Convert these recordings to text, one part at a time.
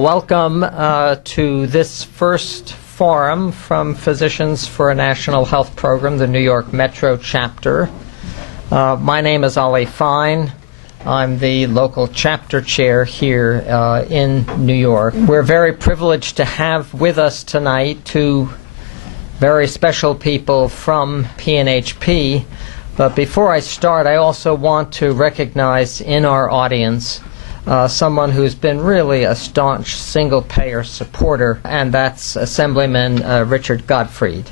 Welcome to this first forum from Physicians for a National Health Program, the New York Metro chapter. My name is Ollie Fine. I'm the local chapter chair here in New York. We're very privileged to have with us tonight two very special people from PNHP. But before I start, I also want to recognize in our audience someone who's been really a staunch single-payer supporter, and that's Assemblyman Richard Gottfried.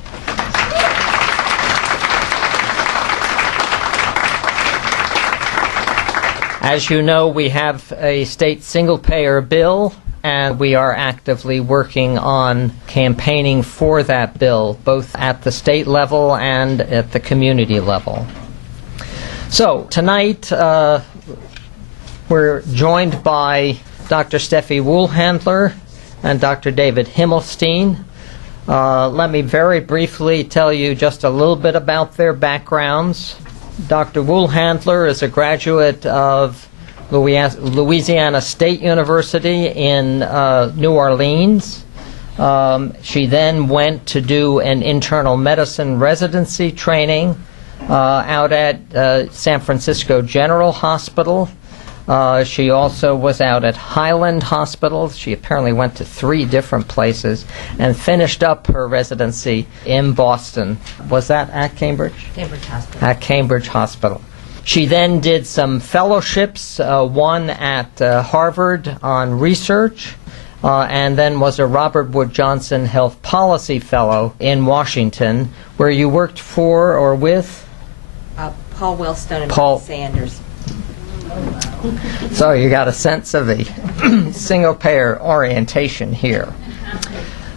As you know, we have a state single-payer bill, and we are actively working on campaigning for that bill, both at the state level and at the community level. So, tonight, we're joined by Dr. Steffi Woolhandler and Dr. David Himmelstein. Let me very briefly tell you just a little bit about their backgrounds. Dr. Woolhandler is a graduate of Louisiana State University in New Orleans. She then went to do an internal medicine residency training out at San Francisco General Hospital. She also was out at Highland Hospital. She apparently went to 3 different places and finished up her residency in Boston. Was that at Cambridge? Cambridge Hospital. At Cambridge Hospital. She then did some fellowships, one at Harvard on research, and then was a Robert Wood Johnson Health Policy Fellow in Washington, where you worked for or with? Paul Wellstone and Paul Sanders. So you got a sense of the single-payer orientation here.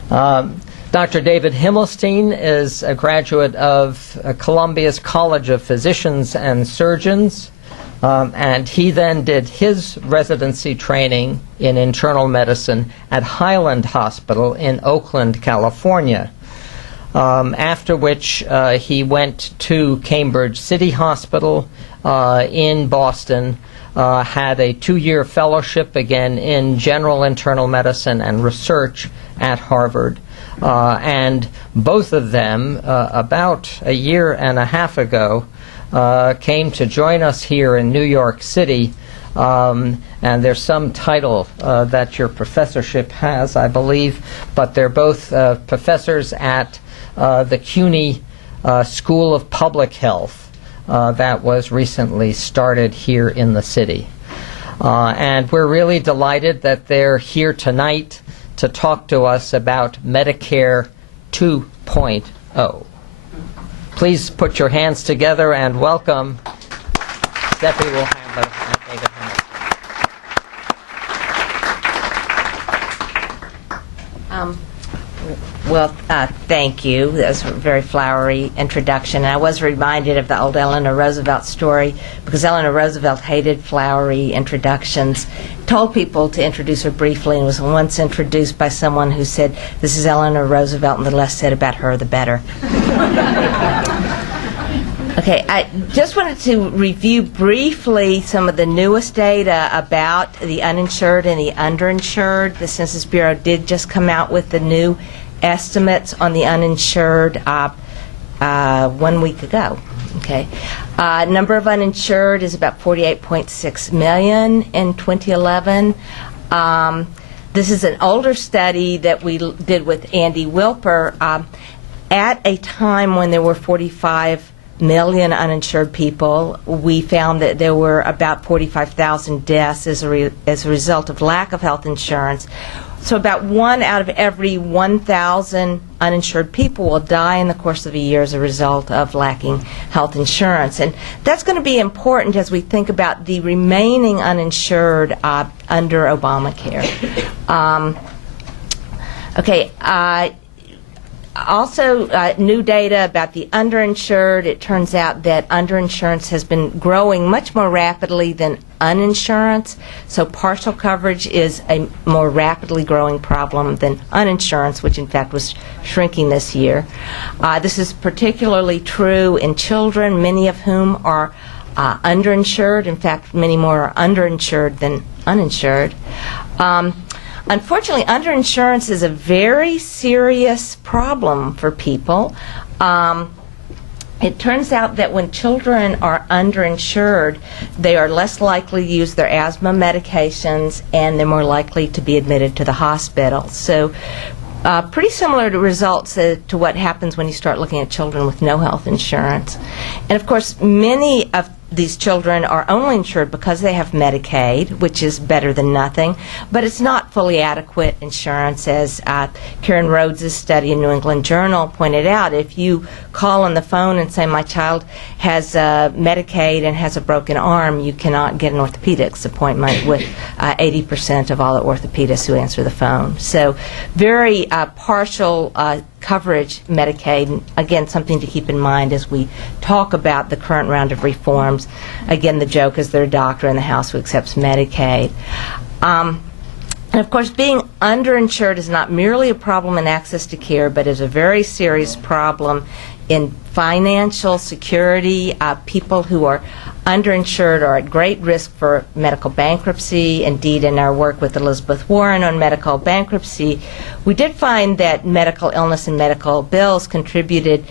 Dr. David Himmelstein is a graduate of Columbia's College of Physicians and Surgeons, and he then did his residency training in internal medicine at Highland Hospital in Oakland, California, after which he went to Cambridge City Hospital in Boston, had a 2-year fellowship again in general internal medicine and research at Harvard. And both of them, about a year and a half ago, came to join us here in New York City. And there's some title that your professorship has, I believe, but they're both professors at the CUNY School of Public Health. That was recently started here in the city. And we're really delighted that they're here tonight to talk to us about Medicare 2.0. Please put your hands together and welcome Steffi Woolhandler and David Himmelstein. Thank you. That was a very flowery introduction. I was reminded of the old Eleanor Roosevelt story because Eleanor Roosevelt hated flowery introductions, told people to introduce her briefly, and was once introduced by someone who said, "This is Eleanor Roosevelt, and the less said about her, the better." Okay, I just wanted to review briefly some of the newest data about the uninsured and the underinsured. The Census Bureau did just come out with the new estimates on the uninsured 1 week ago. Okay, number of uninsured is about 48.6 million in 2011. This is an older study that we did with Andy Wilper at a time when there were 45 million uninsured people. We found that there were about 45,000 deaths as a result of lack of health insurance. So about 1 out of every 1,000 uninsured people will die in the course of a year as a result of lacking health insurance. And that's going to be important as we think about the remaining uninsured under Obamacare. Also, new data about the underinsured. It turns out that underinsurance has been growing much more rapidly than uninsurance. So partial coverage is a more rapidly growing problem than uninsurance, which in fact was shrinking this year. This is particularly true in children, many of whom are underinsured. In fact, many more are underinsured than uninsured. Unfortunately, underinsurance is a very serious problem for people. It turns out that when children are underinsured, they are less likely to use their asthma medications, and they're more likely to be admitted to the hospital. So pretty similar to results to what happens when you start looking at children with no health insurance. And of course, many of these children are only insured because they have Medicaid, which is better than nothing, but it's not fully adequate insurance. As Karen Rhodes' study in New England Journal pointed out, if you call on the phone and say, my child has Medicaid and has a broken arm, you cannot get an orthopedics appointment with 80% of all the orthopedists who answer the phone. So very partial coverage Medicaid. Again, something to keep in mind as we talk about the current round of reforms. Again, the joke is there a doctor in the house who accepts Medicaid. And of course, being underinsured is not merely a problem in access to care, but is a very serious problem in financial security. People who are underinsured are at great risk for medical bankruptcy. Indeed, in our work with Elizabeth Warren on medical bankruptcy, we did find that medical illness and medical bills contributed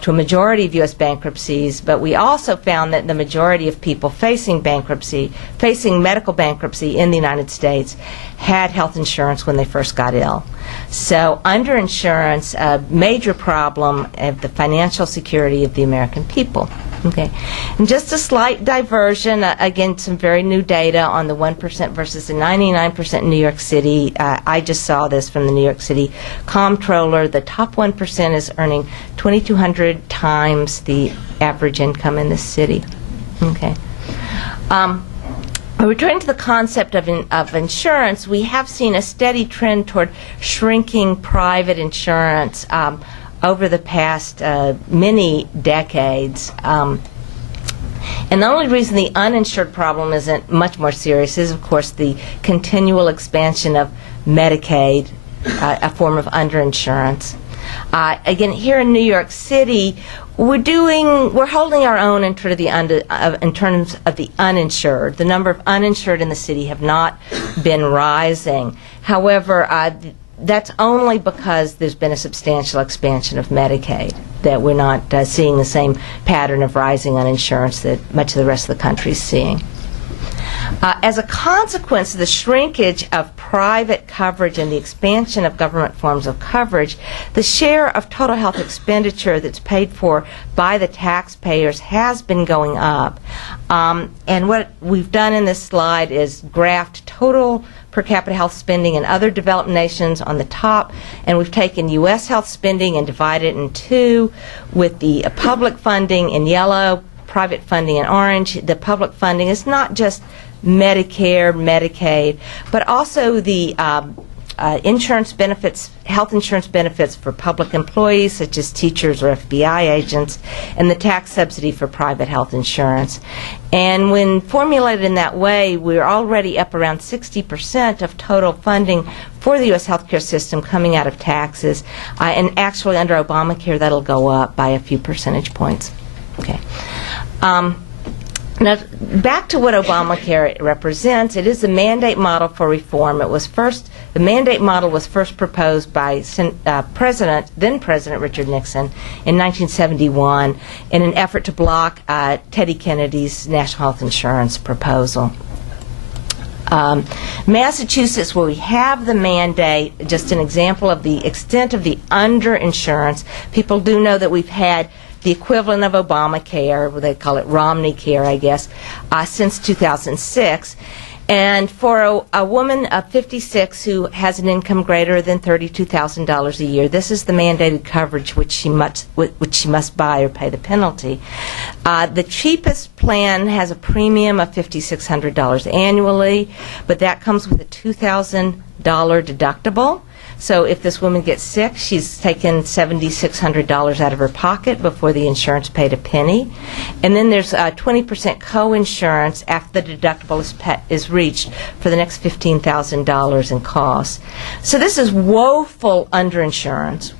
to a majority of U.S. bankruptcies, but we also found that the majority of people facing medical bankruptcy in the United States had health insurance when they first got ill. So underinsurance, a major problem of the financial security of the American people. Okay. And just a slight diversion, again, some very new data on the 1% versus the 99% in New York City. I just saw this from the New York City Comptroller. The top 1% is earning 2,200 times the average income in the city. Okay. Returning to the concept of insurance, we have seen a steady trend toward shrinking private insurance over the past many decades. And the only reason the uninsured problem isn't much more serious is, of course, the continual expansion of Medicaid, a form of underinsurance. Again, here in New York City, we're holding our own in terms of the uninsured. The number of uninsured in the city have not been rising. However, that's only because there's been a substantial expansion of Medicaid, that we're not seeing the same pattern of rising uninsurance that much of the rest of the country is seeing. As a consequence of the shrinkage of private coverage and the expansion of government forms of coverage, the share of total health expenditure that's paid for by the taxpayers has been going up. And what we've done in this slide is graphed total per capita health spending in other developed nations on the top, and we've taken U.S. health spending and divided it in two, with the public funding in yellow, private funding in orange. The public funding is not just Medicare, Medicaid, but also the insurance benefits, health insurance benefits for public employees such as teachers or FBI agents, and the tax subsidy for private health insurance. And when formulated in that way, we're already up around 60% of total funding for the U.S. healthcare system coming out of taxes. And actually under Obamacare, that'll go up by a few percentage points. Okay. Now, back to what Obamacare represents, it is the mandate model for reform. The mandate model was first proposed by then President Richard Nixon in 1971 in an effort to block Teddy Kennedy's national health insurance proposal. Massachusetts, where we have the mandate, just an example of the extent of the underinsurance. People do know that we've had the equivalent of Obamacare, they call it Romney Care, I guess, since 2006. And for a woman of 56 who has an income greater than $32,000 a year, this is the mandated coverage which she must buy or pay the penalty. The cheapest plan has a premium of $5,600 annually, but that comes with a $2,000 deductible. So if this woman gets sick, she's taken $7,600 out of her pocket before the insurance paid a penny. And then there's 20% co-insurance after the deductible is reached for the next $15,000 in costs. So this is woeful underinsurance,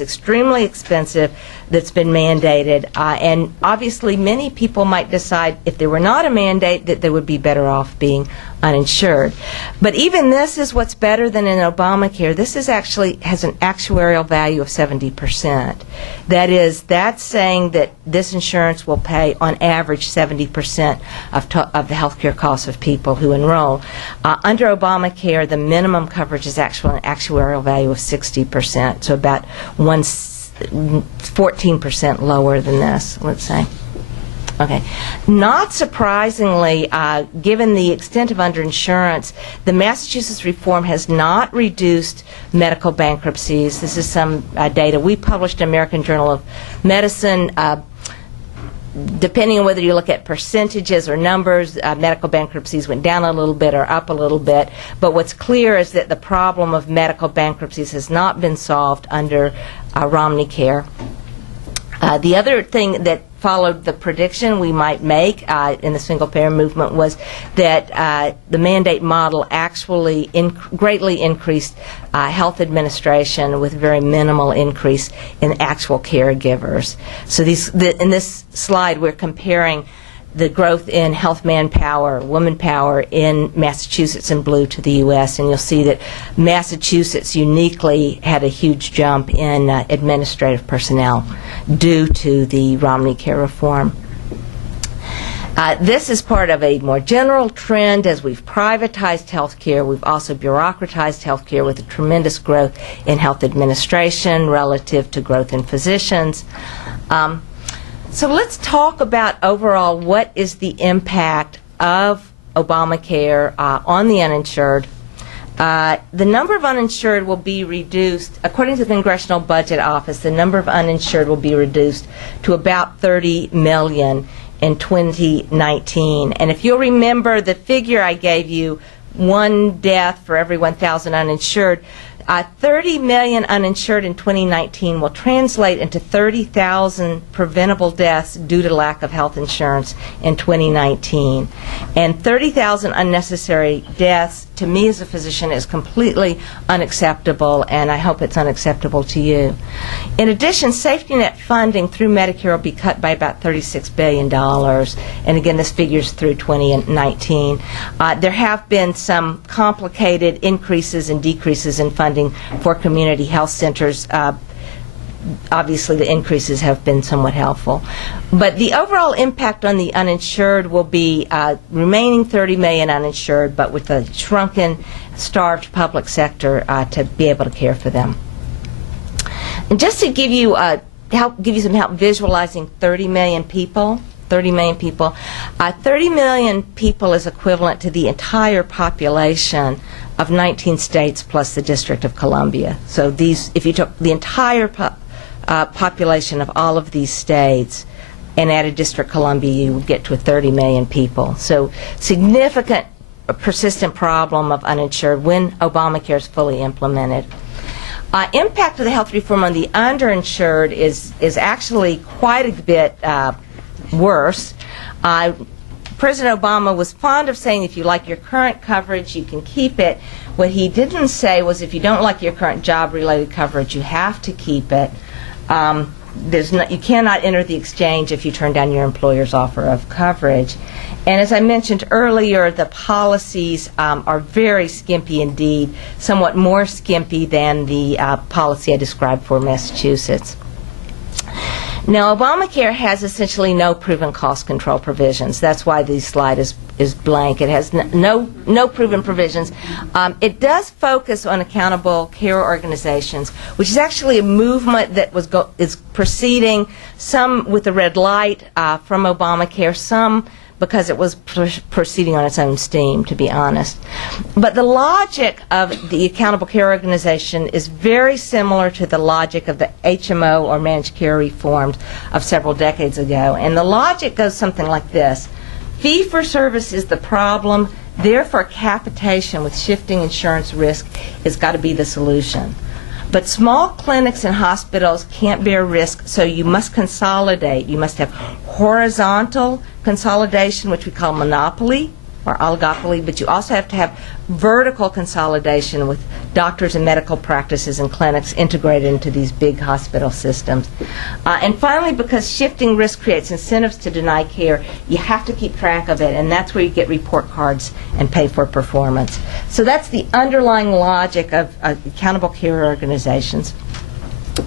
extremely expensive, that's been mandated. And obviously many people might decide if there were not a mandate that they would be better off being uninsured. But even this is what's better than in Obamacare. This is actually has an actuarial value of 70%. That is, that's saying that this insurance will pay on average 70% of the health care costs of people who enroll. Under Obamacare, the minimum coverage is actually an actuarial value of 60%, so about 14% lower than this, let's say. Okay. Not surprisingly, given the extent of underinsurance, the Massachusetts reform has not reduced medical bankruptcies. This is some data we published in American Journal of Medicine. Depending on whether you look at percentages or numbers, medical bankruptcies went down a little bit or up a little bit. But what's clear is that the problem of medical bankruptcies has not been solved under Romney Care. The other thing that followed the prediction we might make in the single-payer movement was that the mandate model actually greatly increased health administration with very minimal increase in actual caregivers. So in this slide, we're comparing the growth in health manpower, woman power in Massachusetts in blue to the U.S., and you'll see that Massachusetts uniquely had a huge jump in administrative personnel due to the Romney Care reform. This is part of a more general trend. As we've privatized health care, we've also bureaucratized health care with a tremendous growth in health administration relative to growth in physicians. So let's talk about overall what is the impact of Obamacare on the uninsured. The number of uninsured will be reduced, according to the Congressional Budget Office, the number of uninsured will be reduced to about 30 million in 2019. And if you'll remember the figure I gave you, one death for every 1,000 uninsured, 30 million uninsured in 2019 will translate into 30,000 preventable deaths due to lack of health insurance in 2019. And 30,000 unnecessary deaths, to me as a physician, is completely unacceptable, and I hope it's unacceptable to you. In addition, safety net funding through Medicare will be cut by about $36 billion. And again, this figure's through 2019. There have been some complicated increases and decreases in funding for community health centers. Obviously, the increases have been somewhat helpful. But the overall impact on the uninsured will be remaining 30 million uninsured, but with a shrunken, starved public sector to be able to care for them. And just to give you some help visualizing 30 million people, 30 million people is equivalent to the entire population of 19 states plus the District of Columbia. So if you took the entire population of all of these states and added District of Columbia, you would get to 30 million people. So significant, persistent problem of uninsured when Obamacare is fully implemented. Impact of the health reform on the underinsured is actually quite a bit worse. President Obama was fond of saying if you like your current coverage, you can keep it. What he didn't say was if you don't like your current job-related coverage, you have to keep it. You cannot enter the exchange if you turn down your employer's offer of coverage. And as I mentioned earlier, the policies are very skimpy indeed, somewhat more skimpy than the policy I described for Massachusetts. Now, Obamacare has essentially no proven cost control provisions. That's why the slide is blank. It has no proven provisions. It does focus on accountable care organizations, which is actually a movement that is proceeding, some with the red light from Obamacare, some because it was proceeding on its own steam, to be honest. But the logic of the accountable care organization is very similar to the logic of the HMO or managed care reforms of several decades ago. And the logic goes something like this. Fee-for-service is the problem, Therefore, capitation with shifting insurance risk has got to be the solution. But small clinics and hospitals can't bear risk, so you must consolidate. You must have horizontal consolidation, which we call monopoly or oligopoly, but you also have to have vertical consolidation with doctors and medical practices and clinics integrated into these big hospital systems. And finally, because shifting risk creates incentives to deny care, you have to keep track of it, and that's where you get report cards and pay for performance. So that's the underlying logic of accountable care organizations.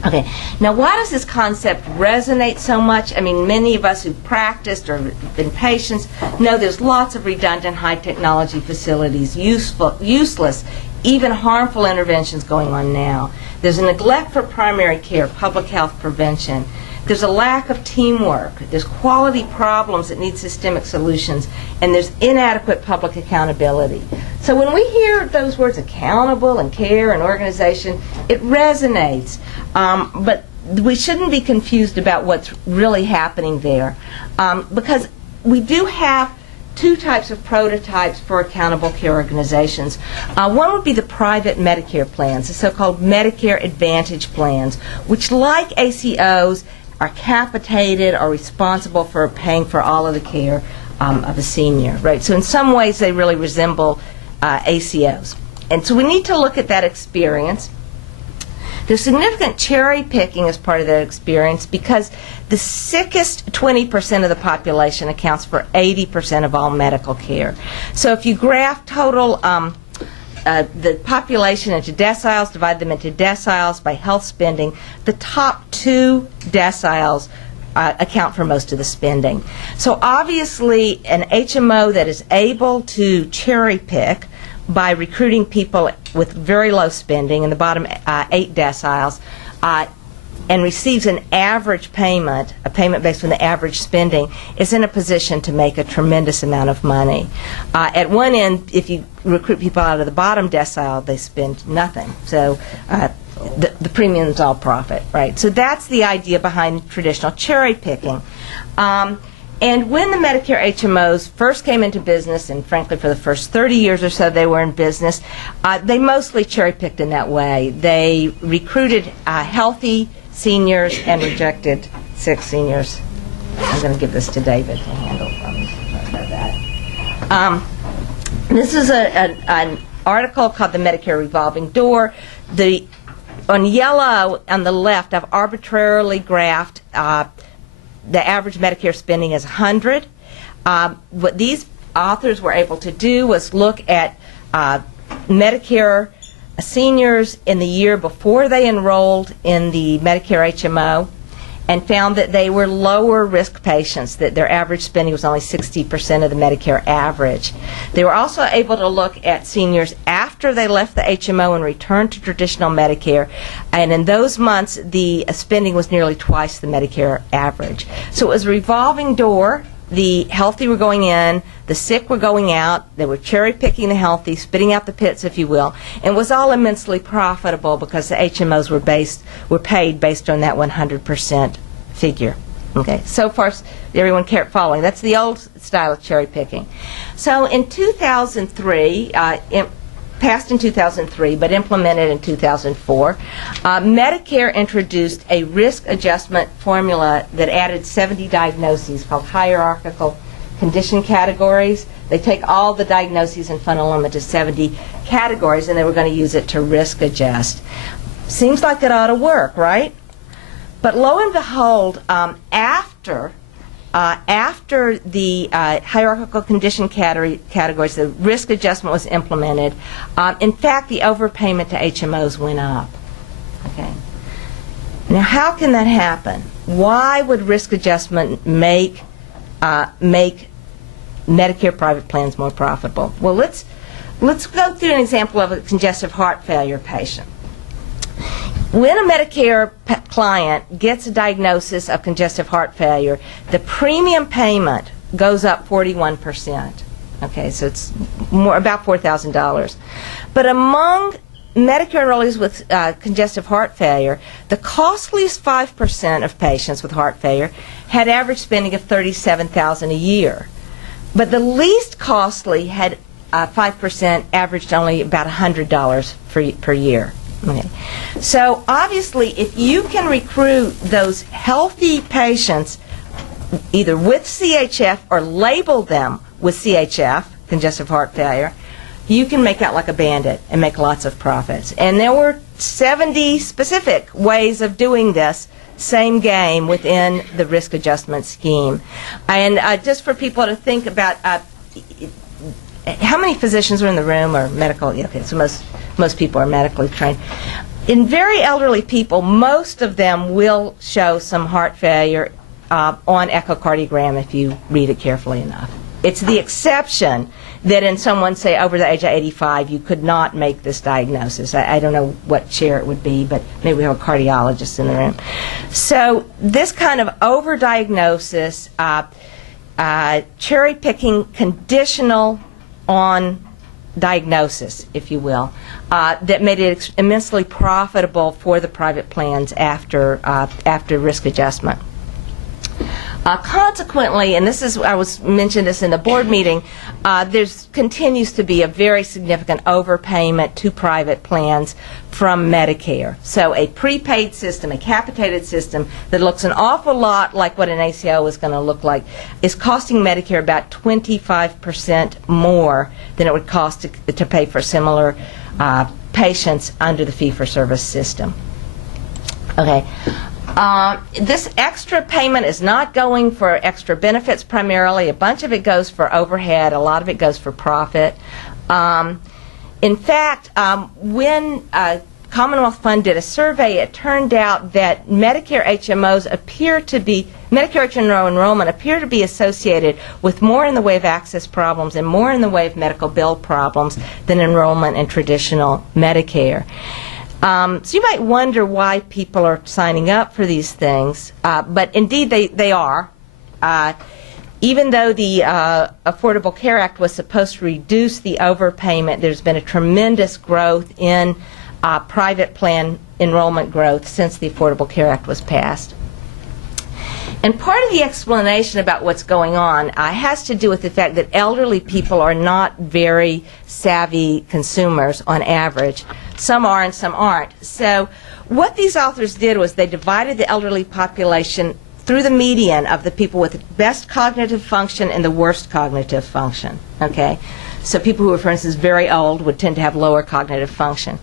Okay, now why does this concept resonate so much? I mean, many of us who've practiced or been patients know there's lots of redundant high technology facilities, useless, even harmful interventions going on now. There's a neglect for primary care, public health prevention. There's a lack of teamwork. There's quality problems that need systemic solutions, and there's inadequate public accountability. So when we hear those words accountable and care and organization, it resonates. But we shouldn't be confused about what's really happening there, because we do have two types of prototypes for accountable care organizations. One would be the private Medicare plans, the so-called Medicare Advantage plans, which, like ACOs, are capitated or responsible for paying for all of the care of a senior, right? So in some ways they really resemble ACOs. And so we need to look at that experience. There's significant cherry picking as part of that experience because the sickest 20% of the population accounts for 80% of all medical care. So if you graph total the population into deciles, divide them into deciles by health spending, the top two deciles account for most of the spending. So obviously an HMO that is able to cherry pick by recruiting people with very low spending in the bottom 8 deciles and receives an average payment, a payment based on the average spending, is in a position to make a tremendous amount of money. At one end, if you recruit people out of the bottom decile, they spend nothing. So the premium's all profit, right? So that's the idea behind traditional cherry picking. And when the Medicare HMOs first came into business, and frankly for the first 30 years or so they were in business, they mostly cherry-picked in that way. They recruited healthy seniors and rejected sick seniors. I'm going to give this to David to handle that. This is an article called The Medicare Revolving Door. On yellow on the left, I've arbitrarily graphed the average Medicare spending is 100. What these authors were able to do was look at Medicare seniors in the year before they enrolled in the Medicare HMO and found that they were lower risk patients, that their average spending was only 60% of the Medicare average. They were also able to look at seniors after they left the HMO and returned to traditional Medicare, and in those months the spending was nearly twice the Medicare average. So it was a revolving door. The healthy were going in, the sick were going out, they were cherry-picking the healthy, spitting out the pits, if you will, and it was all immensely profitable because the HMOs were paid based on that 100% figure. Okay, so far everyone following. That's the old style of cherry-picking. So in 2003, passed in 2003 but implemented in 2004, Medicare introduced a risk adjustment formula that added 70 diagnoses called hierarchical condition categories. They take all the diagnoses and funnel them into 70 categories, and they were going to use it to risk adjust. Seems like it ought to work, right? But lo and behold, after the hierarchical condition categories, the risk adjustment was implemented. In fact, the overpayment to HMOs went up. Okay. Now, how can that happen? Why would risk adjustment make Medicare private plans more profitable? Well, let's go through an example of a congestive heart failure patient. When a Medicare client gets a diagnosis of congestive heart failure, the premium payment goes up 41%. Okay, so it's about $4,000. But among Medicare enrollees with congestive heart failure, the costliest 5% of patients with heart failure had average spending of $37,000 a year. But the least costly had 5% averaged only about $100 per year. Okay. So obviously, if you can recruit those healthy patients either with CHF or label them with CHF, congestive heart failure, you can make out like a bandit and make lots of profits. And there were 70 specific ways of doing this same game within the risk adjustment scheme. And just for people to think about, how many physicians are in the room or medical? Yeah, okay, so most people are medically trained. In very elderly people, most of them will show some heart failure on echocardiogram if you read it carefully enough. It's the exception that in someone, say, over the age of 85, you could not make this diagnosis. I don't know what chair it would be, but maybe we have a cardiologist in the room. So this kind of overdiagnosis, cherry-picking, conditional on diagnosis, if you will, that made it immensely profitable for the private plans after risk adjustment. Consequently, and I mentioned this in the board meeting, there continues to be a very significant overpayment to private plans from Medicare. So a prepaid system, a capitated system that looks an awful lot like what an ACO is going to look like, is costing Medicare about 25% more than it would cost to pay for similar patients under the fee-for-service system. Okay. This extra payment is not going for extra benefits primarily. A bunch of it goes for overhead. A lot of it goes for profit. In fact, when Commonwealth Fund did a survey, it turned out that Medicare HMO enrollment appear to be associated with more in the way of access problems and more in the way of medical bill problems than enrollment in traditional Medicare. So you might wonder why people are signing up for these things, but indeed they are. Even though the Affordable Care Act was supposed to reduce the overpayment, there's been a tremendous growth in private plan enrollment growth since the Affordable Care Act was passed. And part of the explanation about what's going on has to do with the fact that elderly people are not very savvy consumers on average. Some are and some aren't. So what these authors did was they divided the elderly population through the median of the people with the best cognitive function and the worst cognitive function. Okay? So people who are, for instance, very old would tend to have lower cognitive function.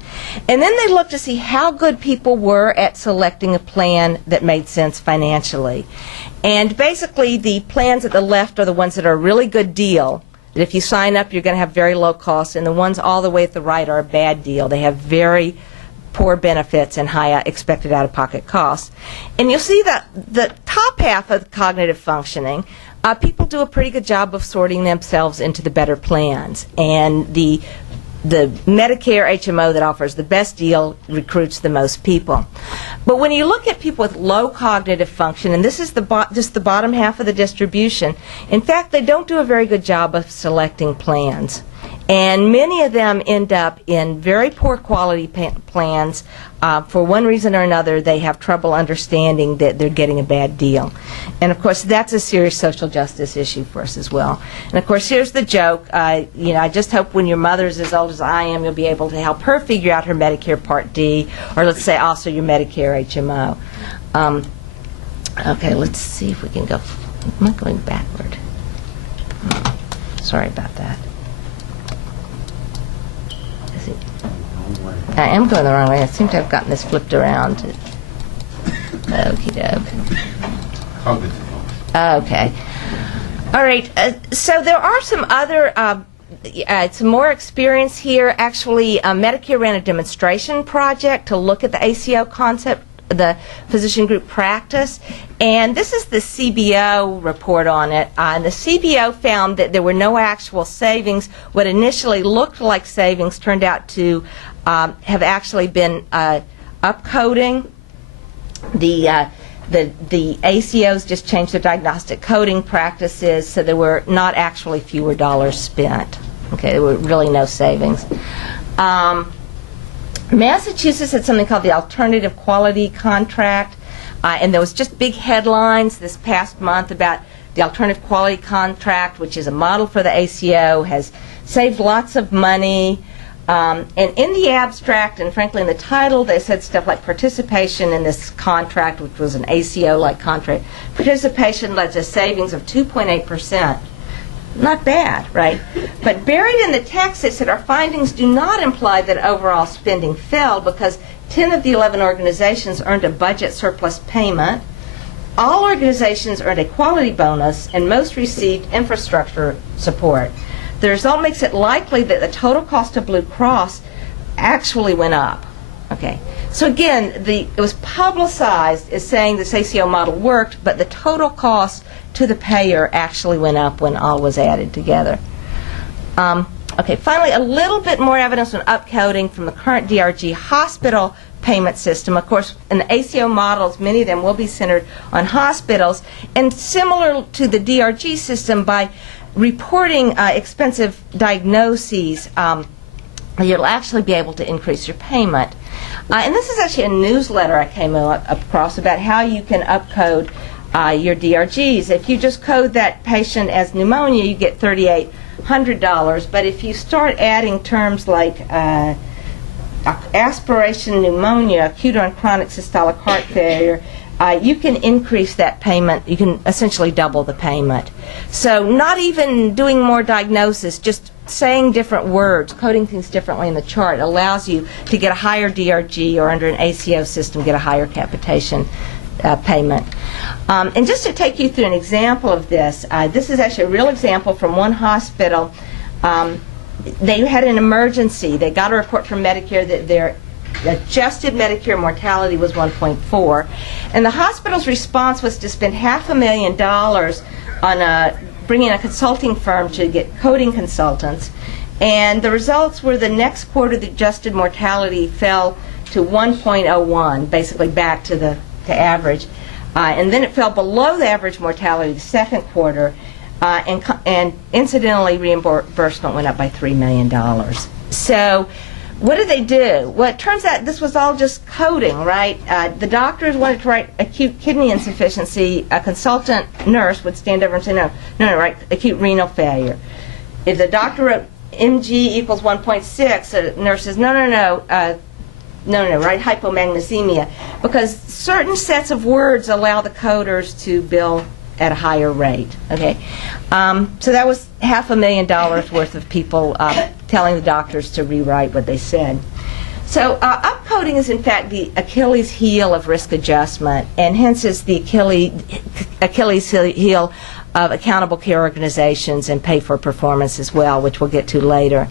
And then they looked to see how good people were at selecting a plan that made sense financially. And basically, the plans at the left are the ones that are a really good deal, that if you sign up, you're going to have very low costs, and the ones all the way at the right are a bad deal. They have very poor benefits and high expected out-of-pocket costs. And you'll see that the top half of the cognitive functioning, people do a pretty good job of sorting themselves into the better plans. And the Medicare HMO that offers the best deal recruits the most people. But when you look at people with low cognitive function, and this is just the bottom half of the distribution, in fact, they don't do a very good job of selecting plans. And many of them end up in very poor quality plans. For one reason or another, they have trouble understanding that they're getting a bad deal. And of course, that's a serious social justice issue for us as well. And of course, here's the joke. I just hope when your mother's as old as I am, you'll be able to help her figure out her Medicare Part D, or let's say also your Medicare HMO. Okay, let's see if we can go. Am I going backward? Sorry about that. I am going the wrong way. I seem to have gotten this flipped around. Okie doke. Okay. All right. So there are some other, some more experience here. Actually, Medicare ran a demonstration project to look at the ACO concept, the physician group practice, and this is the CBO report on it. And the CBO found that there were no actual savings. What initially looked like savings turned out to have actually been upcoding. The ACOs just changed their diagnostic coding practices, so there were not actually fewer dollars spent. Okay, there were really no savings. Massachusetts had something called the Alternative Quality Contract, and there was just big headlines this past month about the Alternative Quality Contract, which is a model for the ACO, has saved lots of money. And in the abstract, and frankly in the title, they said stuff like participation in this contract, which was an ACO-like contract, participation led to savings of 2.8%. Not bad, right? But buried in the text, they said our findings do not imply that overall spending fell because 10 of the 11 organizations earned a budget surplus payment. All organizations earned a quality bonus, and most received infrastructure support. The result makes it likely that the total cost of Blue Cross actually went up. Okay. So again, it was publicized as saying this ACO model worked, but the total cost to the payer actually went up when all was added together. Okay, finally, a little bit more evidence on upcoding from the current DRG hospital payment system. Of course, in the ACO models, many of them will be centered on hospitals, and similar to the DRG system, by reporting expensive diagnoses, you'll actually be able to increase your payment. And this is actually a newsletter I came across about how you can upcode your DRGs. If you just code that patient as pneumonia, you get $3,800. But if you start adding terms like aspiration pneumonia, acute or chronic systolic heart failure, you can increase that payment. You can essentially double the payment. So not even doing more diagnosis, just saying different words, coding things differently in the chart allows you to get a higher DRG, or under an ACO system, get a higher capitation payment. And just to take you through an example of this, this is actually a real example from one hospital. They had an emergency. They got a report from Medicare that their adjusted Medicare mortality was 1.4, and the hospital's response was to spend $500,000 on bringing a consulting firm to get coding consultants, and the results were the next quarter the adjusted mortality fell to 1.01, basically back to average, and then it fell below the average mortality the second quarter, and incidentally reimbursement went up by $3 million. So what did they do? Well, it turns out this was all just coding, right? The doctors wanted to write acute kidney insufficiency. A consultant nurse would stand over and say, no, write acute renal failure. If the doctor wrote Mg equals 1.6, the nurse says, no, write hypomagnesemia. Because certain sets of words allow the coders to bill at a higher rate. Okay, so that was $500,000 worth of people telling the doctors to rewrite what they said. So upcoding is in fact the Achilles heel of risk adjustment, and hence is the Achilles heel of accountable care organizations and pay for performance as well, which we'll get to later.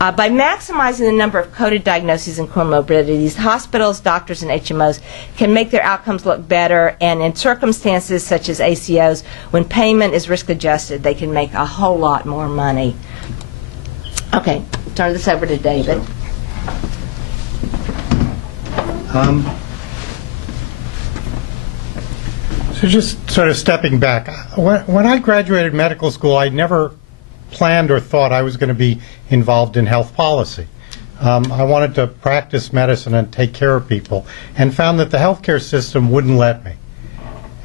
By maximizing the number of coded diagnoses and comorbidities, hospitals, doctors, and HMOs can make their outcomes look better, and in circumstances such as ACOs, when payment is risk adjusted, they can make a whole lot more money. Okay, turn this over to David. So just sort of stepping back, when I graduated medical school, I never planned or thought I was going to be involved in health policy. I wanted to practice medicine and take care of people, and found that the healthcare system wouldn't let me.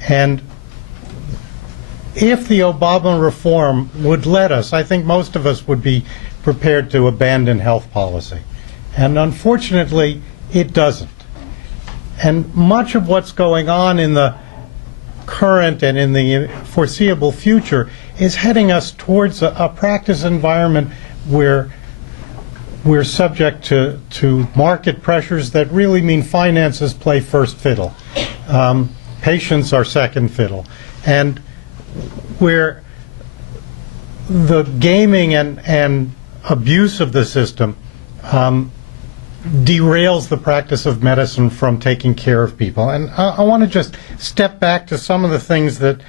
And if the Obama reform would let us, I think most of us would be prepared to abandon health policy. And unfortunately, it doesn't. And much of what's going on in the current and in the foreseeable future is heading us towards a practice environment where we're subject to market pressures that really mean finances play first fiddle. Patients are second fiddle. And where the gaming and abuse of the system derails the practice of medicine from taking care of people. And I want to just step back to some of the things that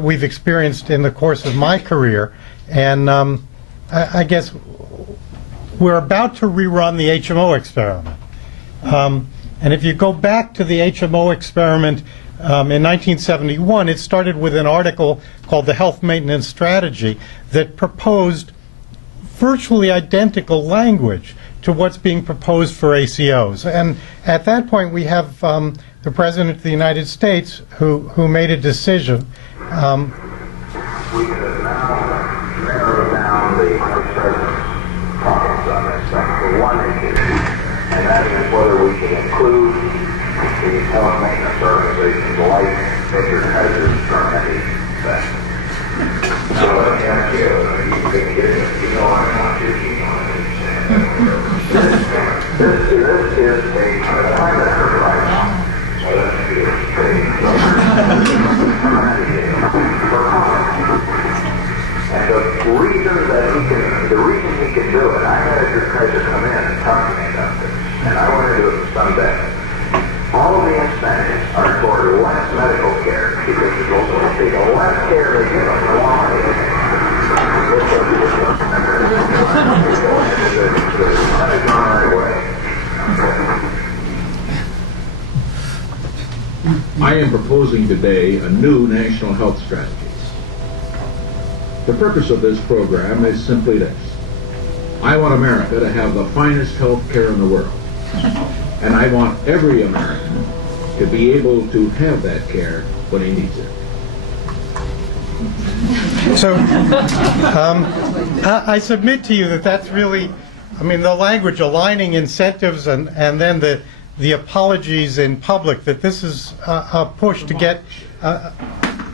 we've experienced in the course of my career. And I guess we're about to rerun the HMO experiment. And if you go back to the HMO experiment in 1971, it started with an article called The Health Maintenance Strategy that proposed virtually identical language to what's being proposed for ACOs. And at that point, we have the President of the United States who made a decision. We have now narrowed down the that is whether we should include the telemaintenance organizations like Major Kaiser's terminating that. So let me ask you, you know I'm not teaching on it. This is a private enterprise. So let's be straight. And the reason he can do it, I had Major Kaiser come in and talk to me about this, and I want to do it someday. All of the incentives are for less medical care, because it's also the less care they give them, the more money they get. It's on our way. I am proposing today a new national health strategy. The purpose of this program is simply this. I want America to have the finest health care in the world. And I want every American to be able to have that care when he needs it. So I submit to you that that's really, I mean, the language aligning incentives and then the apologies in public, that this is a push to get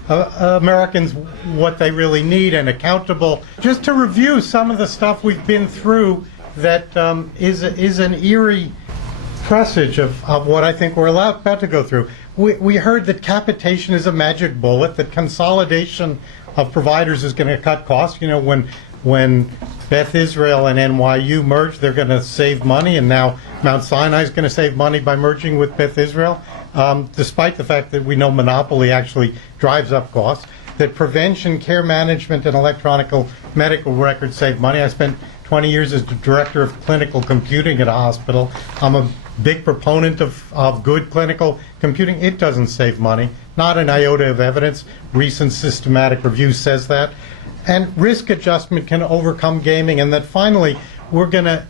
Americans what they really need and accountable. Just to review some of the stuff we've been through that is an eerie presage of what I think we're about to go through. We heard that capitation is a magic bullet, that consolidation of providers is going to cut costs. You know, when Beth Israel and NYU merged, they're going to save money, and now Mount Sinai is going to save money by merging with Beth Israel, despite the fact that we know monopoly actually drives up costs. That prevention, care management, and electronic medical records save money. I spent 20 years as the director of clinical computing at a hospital. I'm a big proponent of good clinical computing. It doesn't save money, not an iota of evidence. Recent systematic review says that. And risk adjustment can overcome gaming, and that finally we're going to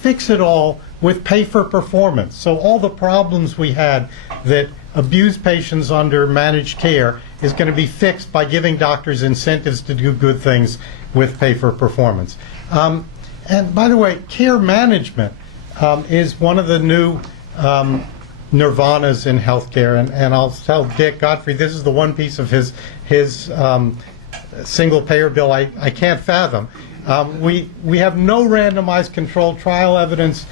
fix it all with pay for performance. So all the problems we had that abused patients under managed care is going to be fixed by giving doctors incentives to do good things with pay for performance. And by the way, care management is one of the new nirvanas in healthcare, and I'll tell Dick Godfrey, this is the one piece of his single payer bill I can't fathom. We have no randomized controlled trial evidence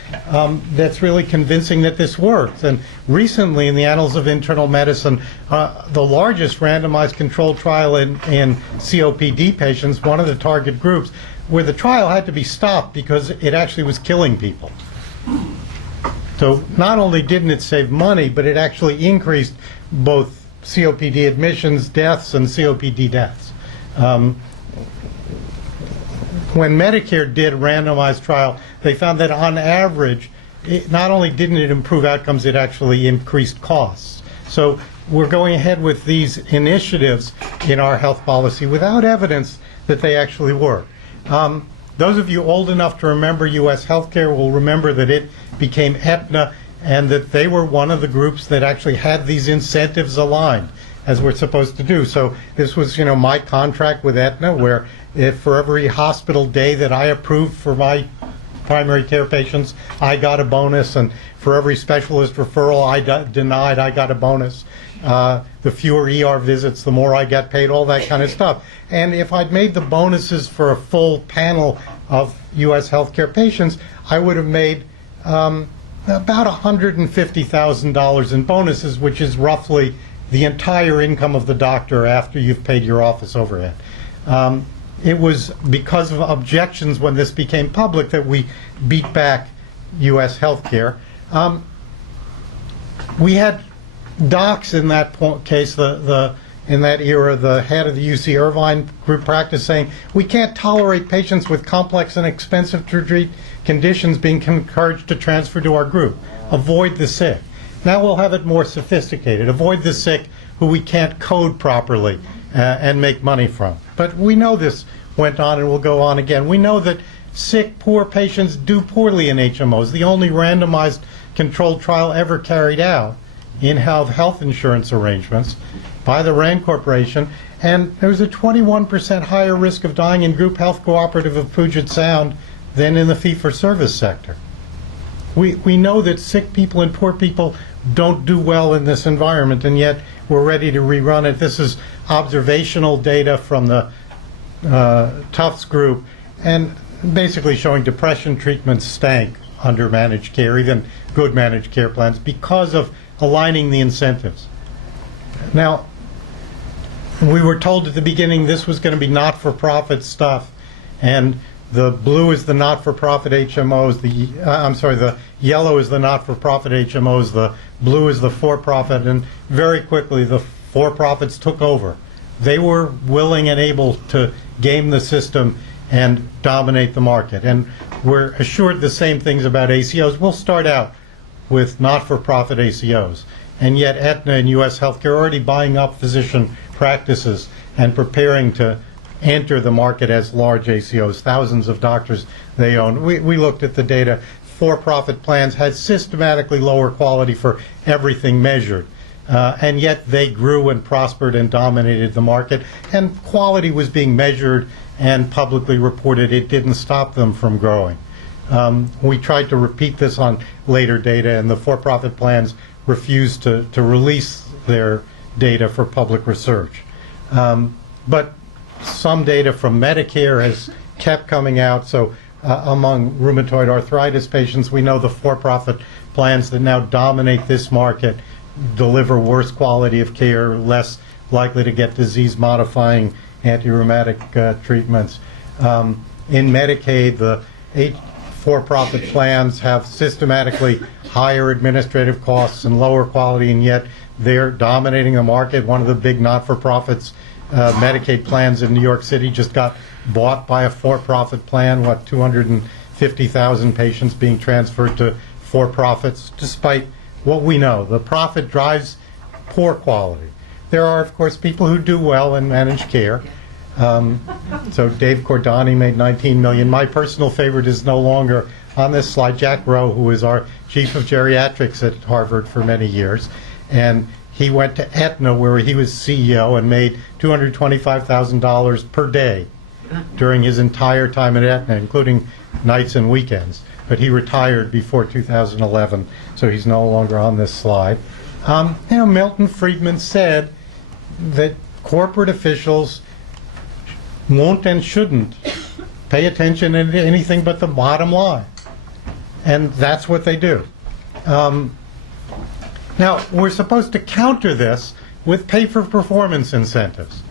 that's really convincing that this works. And recently, in the Annals of Internal Medicine, the largest randomized controlled trial in COPD patients, one of the target groups, where the trial had to be stopped because it actually was killing people. So not only didn't it save money, but it actually increased both COPD admissions, deaths, and COPD deaths. When Medicare did a randomized trial, they found that on average, not only didn't it improve outcomes, it actually increased costs. So we're going ahead with these initiatives in our health policy without evidence that they actually work. Those of you old enough to remember U.S. healthcare will remember that it became Aetna, and that they were one of the groups that actually had these incentives aligned, as we're supposed to do. So this was, you know, my contract with Aetna, where if for every hospital day that I approved for my primary care patients, I got a bonus, and for every specialist referral I denied, I got a bonus. The fewer ER visits, the more I got paid, all that kind of stuff. And if I'd made the bonuses for a full panel of U.S. healthcare patients, I would have made about $150,000 in bonuses, which is roughly the entire income of the doctor after you've paid your office overhead. It was because of objections when this became public that we beat back U.S. healthcare. We had docs in that case, in that era, the head of the UC Irvine group practice saying, we can't tolerate patients with complex and expensive to treat conditions being encouraged to transfer to our group. Avoid the sick. Now we'll have it more sophisticated. Avoid the sick who we can't code properly and make money from. But we know this went on and will go on again. We know that sick, poor patients do poorly in HMOs. The only randomized controlled trial ever carried out in health insurance arrangements by the RAND Corporation, and there was a 21% higher risk of dying in group health cooperative of Puget Sound than in the fee-for-service sector. We know that sick people and poor people don't do well in this environment, and yet we're ready to rerun it. This is observational data from the Tufts group, and basically showing depression treatments stank under managed care, even good managed care plans, because of aligning the incentives. Now, we were told at the beginning this was going to be not-for-profit stuff, and the blue is the not-for-profit HMOs, the yellow is the not-for-profit HMOs, the blue is the for-profit, and very quickly the for-profits took over. They were willing and able to game the system and dominate the market. And we're assured the same things about ACOs. We'll start out with not-for-profit ACOs. And yet Aetna and U.S. Healthcare are already buying up physician practices and preparing to enter the market as large ACOs, thousands of doctors they own. We looked at the data. For-profit plans had systematically lower quality for everything measured. And yet they grew and prospered and dominated the market. And quality was being measured and publicly reported. It didn't stop them from growing. We tried to repeat this on later data, and the for-profit plans refused to release their data for public research. But some data from Medicare has kept coming out. So among rheumatoid arthritis patients, we know the for-profit plans that now dominate this market deliver worse quality of care, less likely to get disease-modifying anti-rheumatic treatments. In Medicaid, the for-profit plans have systematically higher administrative costs and lower quality, and yet they're dominating the market. One of the big not-for-profits, Medicaid plans in New York City, just got bought by a for-profit plan, 250,000 patients being transferred to for-profits, despite what we know. The profit drives poor quality. There are, of course, people who do well in managed care. So Dave Cordani made $19 million. My personal favorite is no longer on this slide, Jack Rowe, who is our chief of geriatrics at Harvard for many years. And he went to Aetna, where he was CEO, and made $225,000 per day during his entire time at Aetna, including nights and weekends. But he retired before 2011, so he's no longer on this slide. Milton Friedman said that corporate officials won't and shouldn't pay attention to anything but the bottom line. And that's what they do. Now, we're supposed to counter this with pay-for-performance incentives,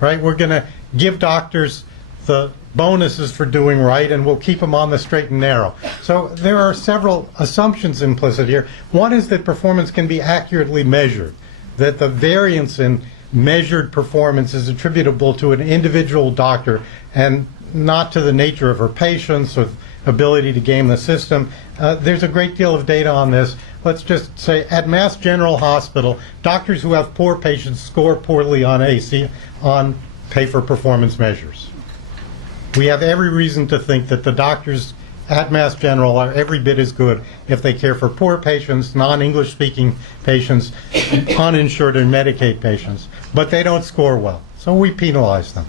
right? We're going to give doctors the bonuses for doing right, and we'll keep them on the straight and narrow. So there are several assumptions implicit here. One is that performance can be accurately measured, that the variance in measured performance is attributable to an individual doctor and not to the nature of her patients or ability to game the system. There's a great deal of data on this. Let's just say at Mass General Hospital, doctors who have poor patients score poorly on pay-for-performance measures. We have every reason to think that the doctors at Mass General are every bit as good if they care for poor patients, non-English speaking patients, uninsured and Medicaid patients, but they don't score well, so we penalize them.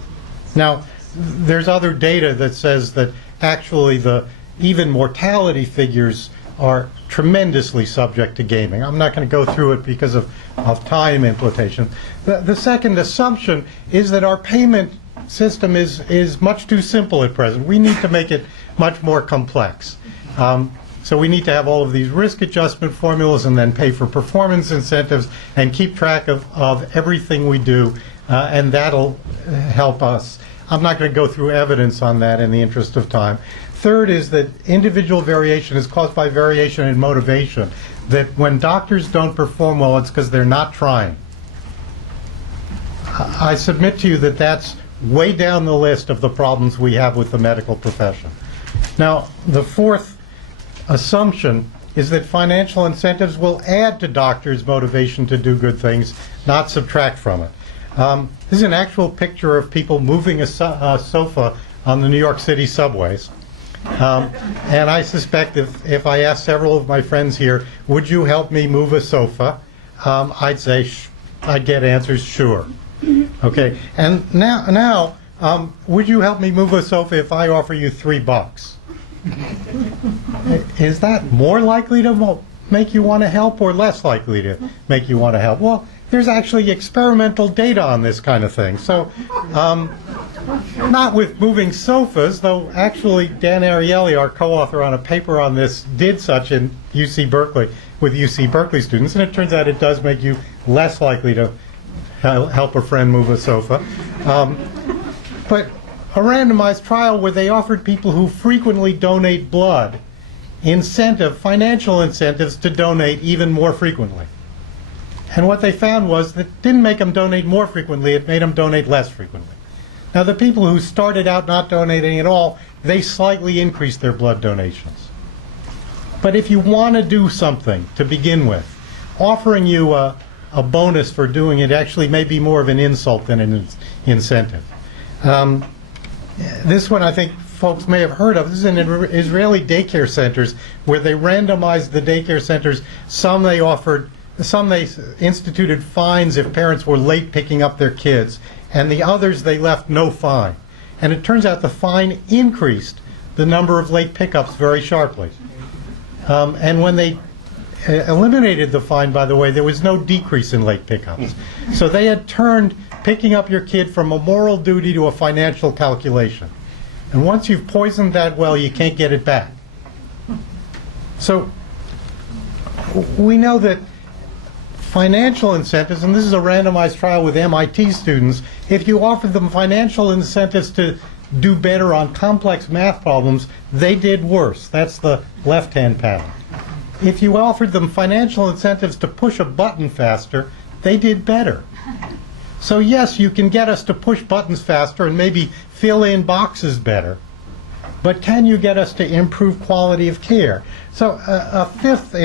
Now, there's other data that says that actually the even mortality figures are tremendously subject to gaming. I'm not going to go through it because of time implications. The second assumption is that our payment system is much too simple at present. We need to make it much more complex. So we need to have all of these risk adjustment formulas and then pay for performance incentives and keep track of everything we do, and that'll help us. I'm not going to go through evidence on that in the interest of time. Third is that individual variation is caused by variation in motivation, that when doctors don't perform well, it's because they're not trying. I submit to you that that's way down the list of the problems we have with the medical profession. Now, the fourth assumption is that financial incentives will add to doctors' motivation to do good things, not subtract from it. This is an actual picture of people moving a sofa on the New York City subways. And I suspect if I asked several of my friends here, would you help me move a sofa? I'd say, I'd get answers, sure. Okay, and now, would you help me move a sofa if I offer you $3? Is that more likely to make you want to help or less likely to make you want to help? Well, there's actually experimental data on this kind of thing. So, not with moving sofas, though actually Dan Ariely, our co-author on a paper on this, did such in UC Berkeley with UC Berkeley students, and it turns out it does make you less likely to help a friend move a sofa. But a randomized trial where they offered people who frequently donate blood financial incentives to donate even more frequently. And what they found was that it didn't make them donate more frequently, it made them donate less frequently. Now, the people who started out not donating at all, they slightly increased their blood donations. But if you want to do something to begin with, offering you a bonus for doing it actually may be more of an insult than an incentive. This one I think folks may have heard of. This is in Israeli daycare centers where they randomized the daycare centers. Some they instituted fines if parents were late picking up their kids, and the others they left no fine. And it turns out the fine increased the number of late pickups very sharply. And when they eliminated the fine, by the way, there was no decrease in late pickups. So they had turned picking up your kid from a moral duty to a financial calculation. And once you've poisoned that well, you can't get it back. So we know that financial incentives, and this is a randomized trial with MIT students, if you offered them financial incentives to do better on complex math problems, they did worse. That's the left-hand panel. If you offered them financial incentives to push a button faster, they did better. So yes, you can get us to push buttons faster and maybe fill in boxes better, but can you get us to improve quality of care? So a fifth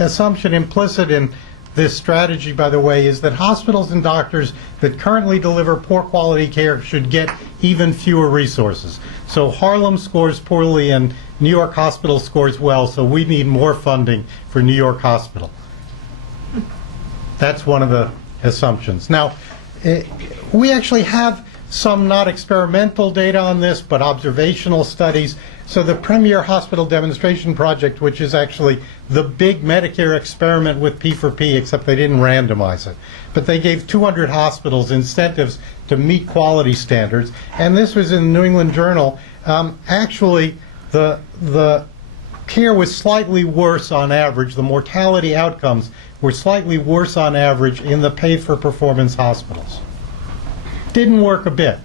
assumption implicit in this strategy, by the way, is that hospitals and doctors that currently deliver poor quality care should get even fewer resources. So Harlem scores poorly and New York Hospital scores well, so we need more funding for New York Hospital. That's one of the assumptions. Now, we actually have some not experimental data on this, but observational studies. So the Premier Hospital Demonstration Project, which is actually the big Medicare experiment with P4P, except they didn't randomize it. But they gave 200 hospitals incentives to meet quality standards. And this was in the New England Journal. Actually, the care was slightly worse on average. The mortality outcomes were slightly worse on average in the paid-for-performance hospitals. Didn't work a bit.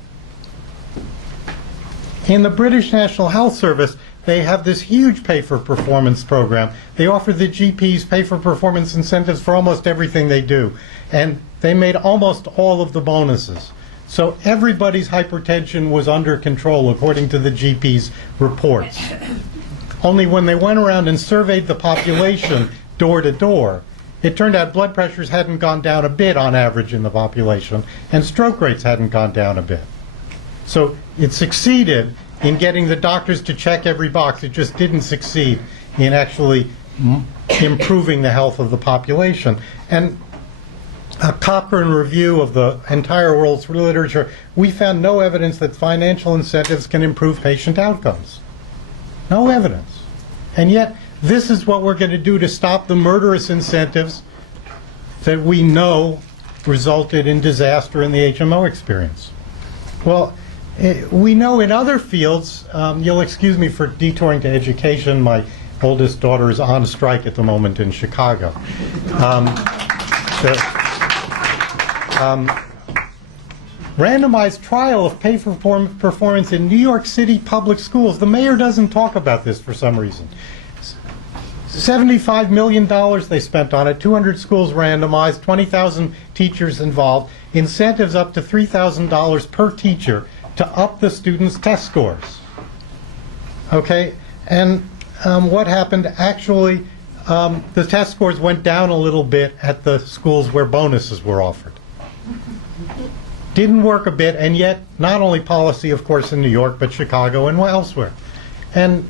In the British National Health Service, they have this huge pay-for-performance program. They offer the GPs pay-for-performance incentives for almost everything they do. And they made almost all of the bonuses. So everybody's hypertension was under control, according to the GP's reports. Only when they went around and surveyed the population door to door, it turned out blood pressures hadn't gone down a bit on average in the population, and stroke rates hadn't gone down a bit. So it succeeded in getting the doctors to check every box. It just didn't succeed in actually improving the health of the population. And a Cochrane review of the entire world's literature, we found no evidence that financial incentives can improve patient outcomes. No evidence. And yet, this is what we're going to do to stop the murderous incentives that we know resulted in disaster in the HMO experience. Well, we know in other fields, you'll excuse me for detouring to education, my oldest daughter is on strike at the moment in Chicago. Randomized trial of pay-for-performance in New York City public schools. The mayor doesn't talk about this for some reason. $75 million they spent on it, 200 schools randomized, 20,000 teachers involved, incentives up to $3,000 per teacher to up the students' test scores. Okay, and what happened? Actually, the test scores went down a little bit at the schools where bonuses were offered. Didn't work a bit, and yet not only policy, of course, in New York, but Chicago and elsewhere. And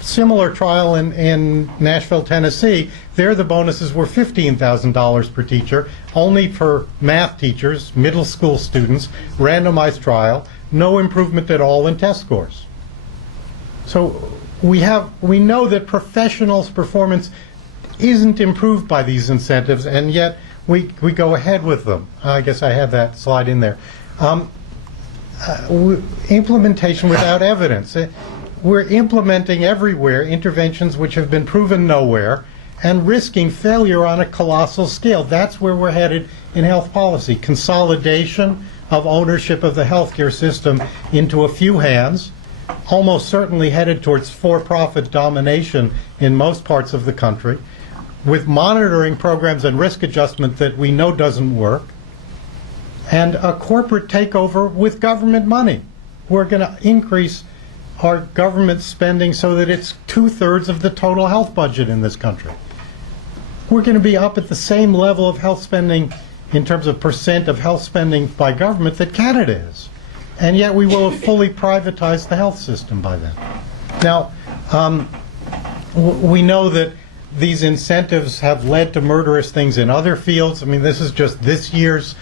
similar trial in Nashville, Tennessee, there the bonuses were $15,000 per teacher, only for math teachers, middle school students, randomized trial, no improvement at all in test scores. So we know that professionals' performance isn't improved by these incentives, and yet we go ahead with them. I guess I had that slide in there. Implementation without evidence. We're implementing everywhere interventions which have been proven nowhere and risking failure on a colossal scale. That's where we're headed in health policy. Consolidation of ownership of the healthcare system into a few hands, almost certainly headed towards for-profit domination in most parts of the country, with monitoring programs and risk adjustment that we know doesn't work, and a corporate takeover with government money. We're going to increase our government spending so that it's 2/3 of the total health budget in this country. We're going to be up at the same level of health spending in terms of percent of health spending by government that Canada is. And yet we will have fully privatized the health system by then. Now, we know that these incentives have led to murderous things in other fields. I mean, this is just this year's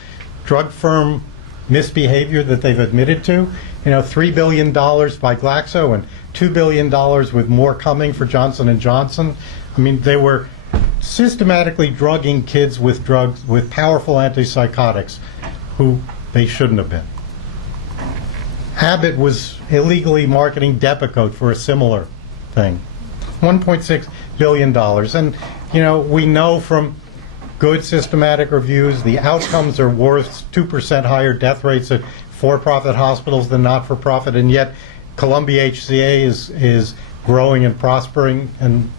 drug firm misbehavior that they've admitted to. You know, $3 billion by Glaxo and $2 billion with more coming for Johnson & Johnson. I mean, they were systematically drugging kids with drugs, with powerful antipsychotics, who they shouldn't have been. Abbott was illegally marketing Depakote for a similar thing. $1.6 billion. And, you know, we know from good systematic reviews the outcomes are worth 2% higher death rates at for-profit hospitals than not-for-profit, and yet Columbia HCA is growing and prospering, and,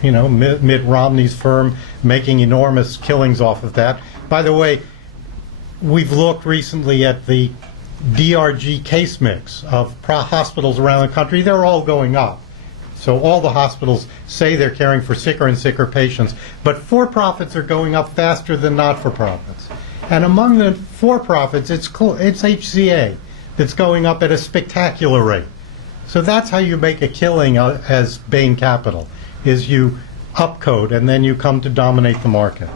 you know, Mitt Romney's firm making enormous killings off of that. By the way, we've looked recently at the DRG case mix of hospitals around the country. They're all going up. So all the hospitals say they're caring for sicker and sicker patients, but for-profits are going up faster than not-for-profits. And among the for-profits, it's HCA that's going up at a spectacular rate. So that's how you make a killing as Bain Capital, is you upcode and then you come to dominate the market.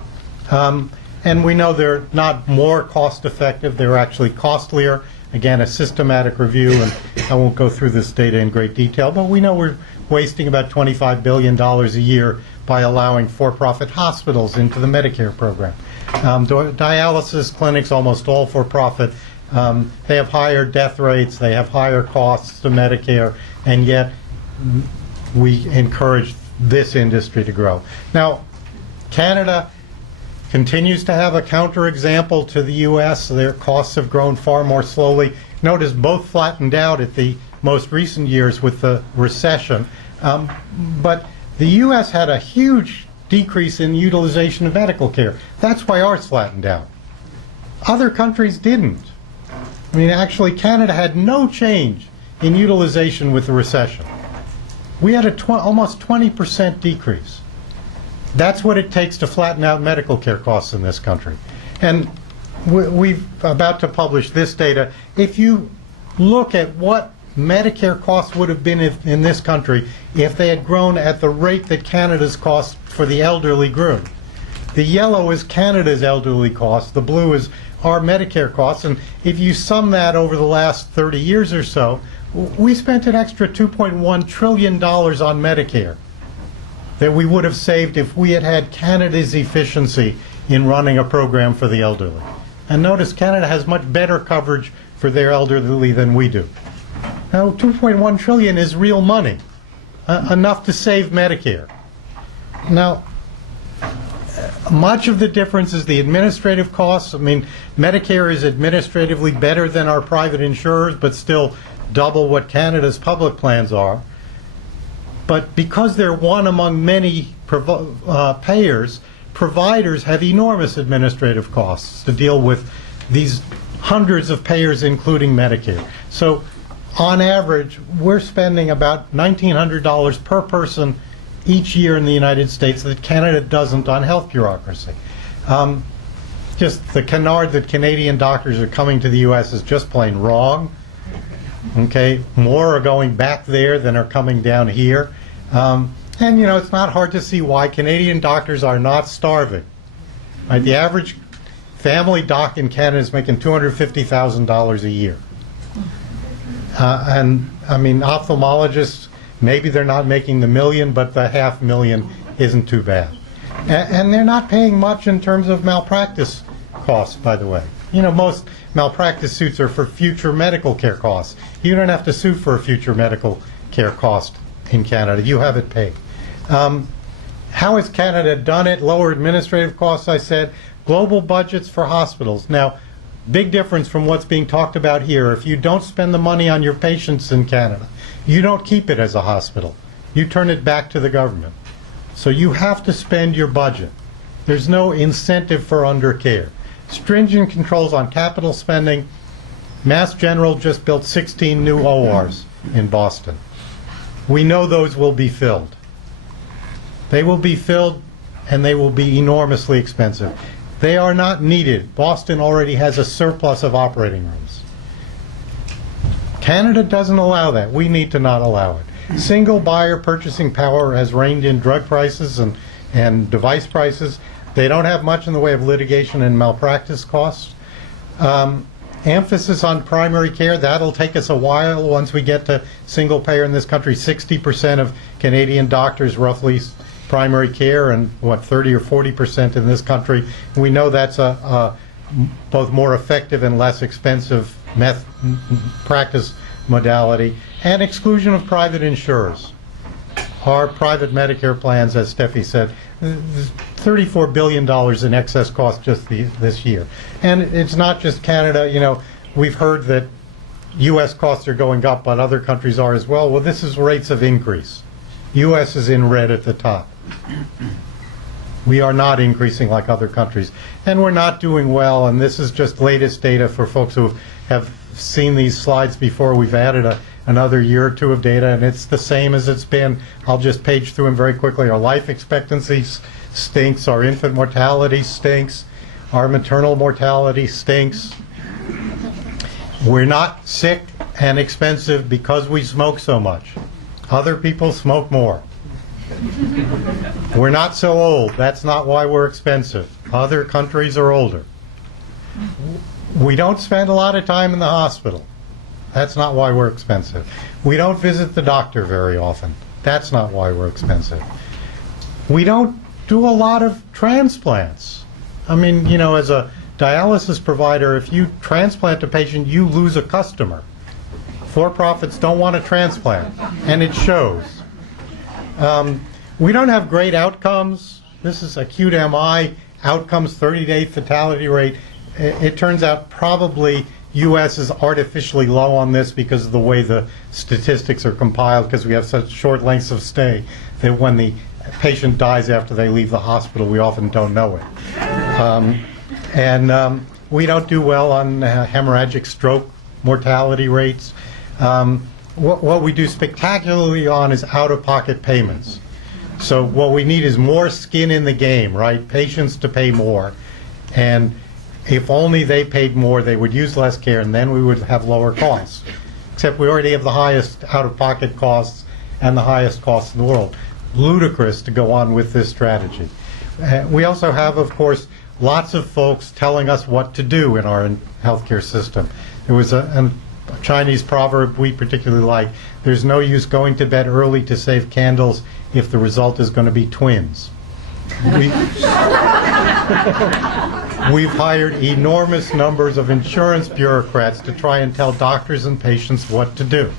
And we know they're not more cost-effective, they're actually costlier. Again, a systematic review, and I won't go through this data in great detail, but we know we're wasting about $25 billion a year by allowing for-profit hospitals into the Medicare program. Dialysis clinics, almost all for-profit, they have higher death rates, they have higher costs to Medicare, and yet we encourage this industry to grow. Now, Canada continues to have a counterexample to the U.S. Their costs have grown far more slowly. Notice both flattened out at the most recent years with the recession. But the U.S. had a huge decrease in utilization of medical care. That's why ours flattened out. Other countries didn't. I mean, actually, Canada had no change in utilization with the recession. We had a almost 20% decrease. That's what it takes to flatten out medical care costs in this country. And we're about to publish this data. If you look at what Medicare costs would have been in this country if they had grown at the rate that Canada's costs for the elderly grew. The yellow is Canada's elderly costs, the blue is our Medicare costs, and if you sum that over the last 30 years or so, we spent an extra $2.1 trillion on Medicare that we would have saved if we had had Canada's efficiency in running a program for the elderly. And notice Canada has much better coverage for their elderly than we do. Now, $2.1 trillion is real money, enough to save Medicare. Now, much of the difference is the administrative costs. I mean, Medicare is administratively better than our private insurers, but still double what Canada's public plans are. But because they're one among many payers, providers have enormous administrative costs to deal with these hundreds of payers, including Medicare. So, on average, we're spending about $1,900 per person each year in the United States that Canada doesn't on health bureaucracy. Just the canard that Canadian doctors are coming to the U.S. is just plain wrong. Okay, more are going back there than are coming down here. And, you know, it's not hard to see why Canadian doctors are not starving. Right? The average family doc in Canada is making $250,000 a year. And, I mean, ophthalmologists Maybe they're not making the million, but the $500,000 isn't too bad. And they're not paying much in terms of malpractice costs, by the way. You know, most malpractice suits are for future medical care costs. You don't have to sue for a future medical care cost in Canada. You have it paid. How has Canada done it? Lower administrative costs, I said. Global budgets for hospitals. Now, big difference from what's being talked about here. If you don't spend the money on your patients in Canada, you don't keep it as a hospital. You turn it back to the government. So you have to spend your budget. There's no incentive for undercare. Stringent controls on capital spending. Mass General just built 16 new ORs in Boston. We know those will be filled. They will be filled, and they will be enormously expensive. They are not needed. Boston already has a surplus of operating rooms. Canada doesn't allow that. We need to not allow it. Single buyer purchasing power has reigned in drug prices and device prices. They don't have much in the way of litigation and malpractice costs. Emphasis on primary care, that'll take us a while once we get to single payer in this country. 60% of Canadian doctors roughly primary care, and 30 or 40% in this country. We know that's a both more effective and less expensive practice modality. And exclusion of private insurers. Our private Medicare plans, as Steffi said, $34 billion in excess cost just this year. And it's not just Canada. You know, we've heard that U.S. costs are going up, but other countries are as well. Well, this is rates of increase. U.S. is in red at the top. We are not increasing like other countries. And we're not doing well, and this is just latest data for folks who have seen these slides before. We've added another year or two of data, and it's the same as it's been. I'll just page through them very quickly. Our life expectancy stinks. Our infant mortality stinks. Our maternal mortality stinks. We're not sick and expensive because we smoke so much. Other people smoke more. We're not so old. That's not why we're expensive. Other countries are older. We don't spend a lot of time in the hospital. That's not why we're expensive. We don't visit the doctor very often. That's not why we're expensive. We don't do a lot of transplants. I mean, you know, as a dialysis provider, if you transplant a patient, you lose a customer. For-profits don't want to transplant, and it shows. We don't have great outcomes. This is acute MI outcomes, 30-day fatality rate. It turns out probably U.S. is artificially low on this because of the way the statistics are compiled, because we have such short lengths of stay that when the patient dies after they leave the hospital, we often don't know it. We don't do well on hemorrhagic stroke mortality rates. What we do spectacularly on is out-of-pocket payments. So what we need is more skin in the game, right? Patients to pay more. And if only they paid more, they would use less care, and then we would have lower costs. Except we already have the highest out-of-pocket costs and the highest costs in the world. Ludicrous to go on with this strategy. We also have, of course, lots of folks telling us what to do in our healthcare system. There was a Chinese proverb we particularly like. There's no use going to bed early to save candles if the result is going to be twins. We've hired enormous numbers of insurance bureaucrats to try and tell doctors and patients what to do.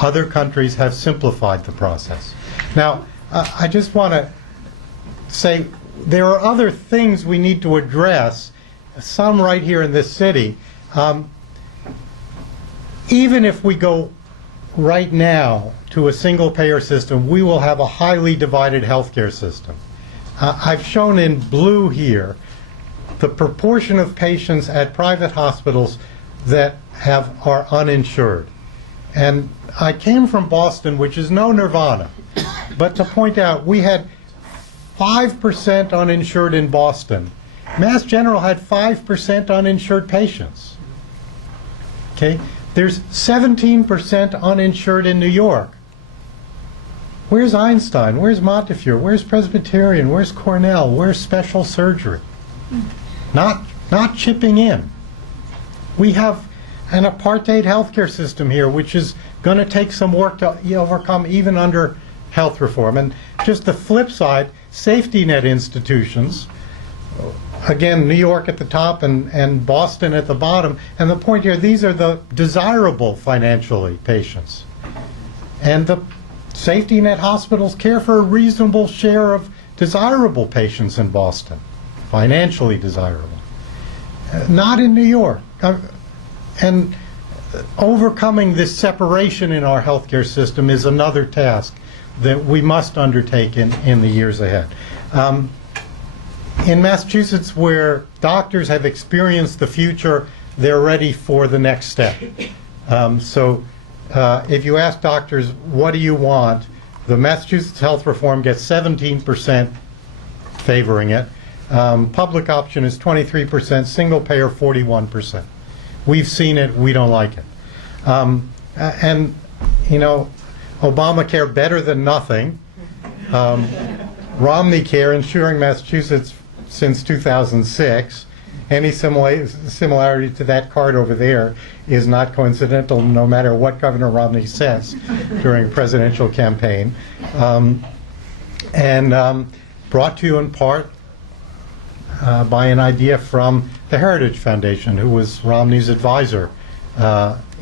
Other countries have simplified the process. Now, I just want to say there are other things we need to address, some right here in this city. Even if we go right now to a single-payer system, we will have a highly divided healthcare system. I've shown in blue here the proportion of patients at private hospitals that are uninsured. And I came from Boston, which is no nirvana, but to point out, we had 5% uninsured in Boston. Mass General had 5% uninsured patients. Okay? There's 17% uninsured in New York. Where's Einstein? Where's Montefiore? Where's Presbyterian? Where's Cornell? Where's special surgery? Not chipping in. We have an apartheid healthcare system here, which is going to take some work to overcome even under health reform. And just the flip side, safety net institutions, again, New York at the top and Boston at the bottom. And the point here, these are the desirable financially patients. And the safety net hospitals care for a reasonable share of desirable patients in Boston, financially desirable. Not in New York. And overcoming this separation in our healthcare system is another task that we must undertake in the years ahead. In Massachusetts, where doctors have experienced the future, they're ready for the next step. If you ask doctors, what do you want? The Massachusetts health reform gets 17% favoring it. Public option is 23%, single payer 41%. We've seen it, we don't like it. And, you know, Obamacare better than nothing. Romney Care ensuring Massachusetts since 2006. Any similarity to that card over there is not coincidental, no matter what Governor Romney says during a presidential campaign. Brought to you in part by an idea from the Heritage Foundation, who was Romney's advisor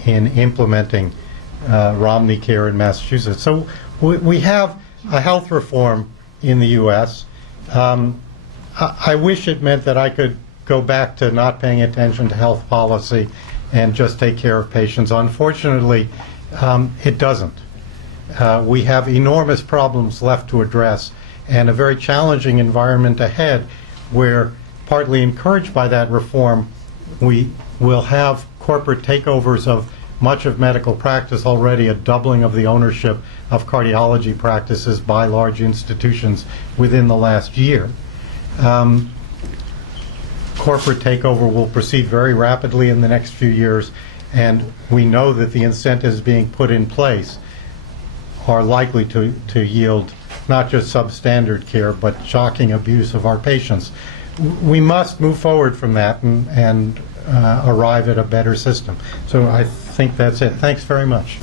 in implementing Romney Care in Massachusetts. So we have a health reform in the U.S. I wish it meant that I could go back to not paying attention to health policy and just take care of patients. Unfortunately, it doesn't. We have enormous problems left to address and a very challenging environment ahead where, partly encouraged by that reform, we will have corporate takeovers of much of medical practice already, a doubling of the ownership of cardiology practices by large institutions within the last year. Corporate takeover will proceed very rapidly in the next few years, and we know that the incentives being put in place are likely to yield not just substandard care, but shocking abuse of our patients. We must move forward from that and arrive at a better system. So I think that's it. Thanks very much.